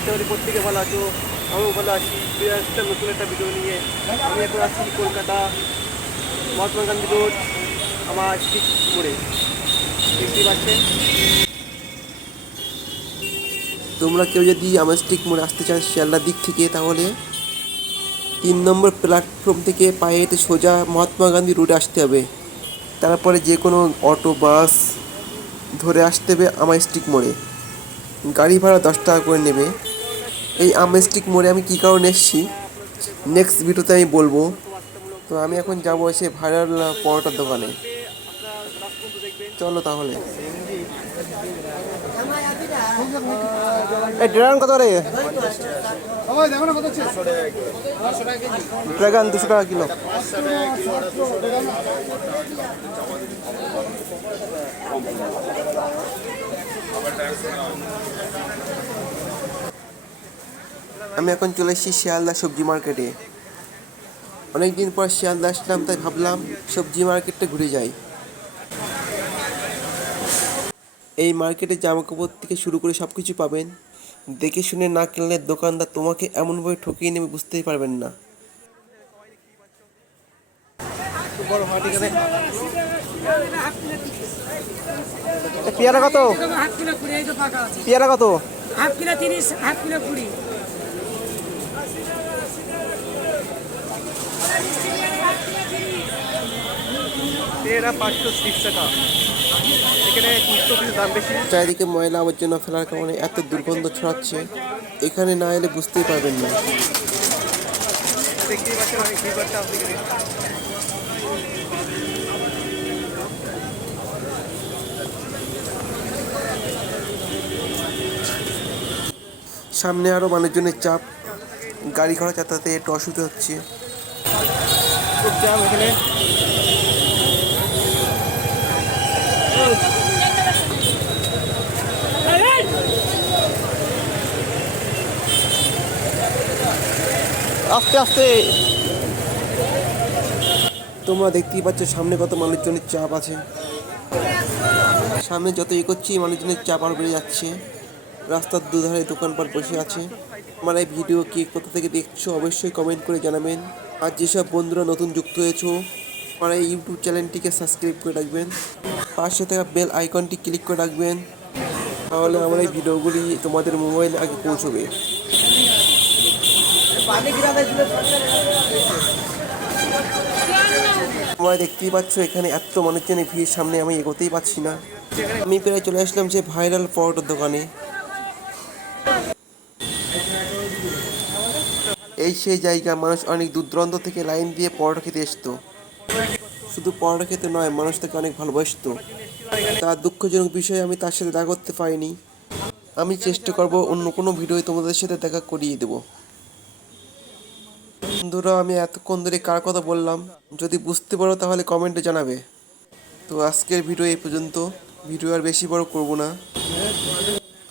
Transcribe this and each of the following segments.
আশা করি প্রত্যেকে ভালো আছো, আমিও ভালো আছি। ফিরে আসলাম নতুন একটা ভিডিও নিয়ে। আমি এখন আছি কলকাতা মহাত্মা গান্ধী রোড আমার ঠিক করে দেখতে পাচ্ছেন। তোমরা কেউ যদি আমার স্টিক মোড়ে আসতে চান শিয়ালদার দিক থেকে, তাহলে 3 নম্বর প্ল্যাটফর্ম থেকে পায়ে হেঁটে সোজা মহাত্মা গান্ধী রোডে আসতে হবে। তারপরে যে কোনো অটো বাস ধরে আসতে হবে আমার স্টিক মোড়ে। গাড়ি ভাড়া 10 টাকা করে নেবে। এই আমেস্টিক মোড়ে আমি কী কারণে এসেছি নেক্সট ভিডিওতে আমি বলবো। তো আমি এখন যাবো এসে ভাইরাল পরোটার দোকানে। চলো তাহলে। ড্রাগন কত রে? ড্রাগন 200 টাকা কিলো। আমি এখন চলে এসেছি শিয়ালদা সবজি মার্কেটে। অনেকদিন পর শিয়ালদা আসলাম, তাই ভাবলাম সবজি মার্কেটটা ঘুরে যাই। এই মার্কেটে জামাকাপড় থেকে শুরু করে সব কিছু পাবেন। দেখে শুনে না কিনলে দোকানদার তোমাকে এমনভাবে ঠকিয়ে নেবে বুঝতেই পারবেন না। পেয়ারা কত? পেয়ারা কত? Half kilo 30, half kilo 20। পেয়ারা 530 টাকা। এখানে 200 পিস দাম বেশি। চারিদিকে ময়লা আবর্জনা ফেলার কারণে এত দুর্গন্ধ ছড়াচ্ছে, এখানে না এলে বুঝতেই পারবেন না। দেখতেই পাচ্ছেন অনেক ভিড়ভাট্টা আছে এখানে। সামনে আরও মানুষজনের চাপ, গাড়ি ঘোড়া যাতায়াতে একটু অসুবিধা হচ্ছে। খুব জ্যাম এখানে। আস্তে আস্তে। তোমরা দেখতেই পাচ্ছ সামনে কত মানুষজনের চাপ আছে। সামনে যত এগোচ্ছি মানুষজনের চাপ আর বেড়ে যাচ্ছে। রাস্তার দুধারে দোকানপাট বসে আছে। আমার এই ভিডিও কে কোথা থেকে দেখছো অবশ্যই কমেন্ট করে জানাবেন। আর যেসব বন্ধুরা নতুন যুক্ত হয়েছো, আমার এই ইউটিউব চ্যানেলটিকে সাবস্ক্রাইব করে রাখবেন। পাশে থাকা বেল আইকনটি ক্লিক করে রাখবেন, তাহলে আমার এই ভিডিওগুলি তোমাদের মোবাইলে আগে পৌঁছবে। তোমরা দেখতেই পাচ্ছ এখানে এত মানুষজনের ভিড়, সামনে আমি এগোতেই পারছি না। আমি প্রায় চলে আসলাম যে ভাইরাল পরোটার দোকানে। এই সেই জায়গা, মানুষ অনেক দূর দূরান্ত থেকে লাইন দিয়ে পরোটা খেতে আসতো। শুধু পরোটা খেতে নয়, মানুষ তাকে অনেক ভালোবাসতো। তার দুঃখজনক বিষয়ে আমি তার সাথে দেখা করতে পারিনি। আমি চেষ্টা করব অন্য কোনো ভিডিওয় তোমাদের সাথে দেখা করিয়ে দেবো। বন্ধুরা, আমি এতক্ষণ ধরে কার কথা বললাম যদি বুঝতে পারো তাহলে কমেন্টে জানাবে। তো আজকের ভিডিও এই পর্যন্ত। ভিডিও আর বেশি বড় করব না।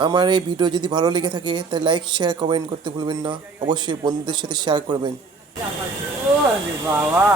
আমার এই ভিডিও যদি ভালো লেগে থাকে তাহলে লাইক শেয়ার কমেন্ট করতে ভুলবেন না। অবশ্যই বন্ধুদের সাথে শেয়ার করবেন। বাবা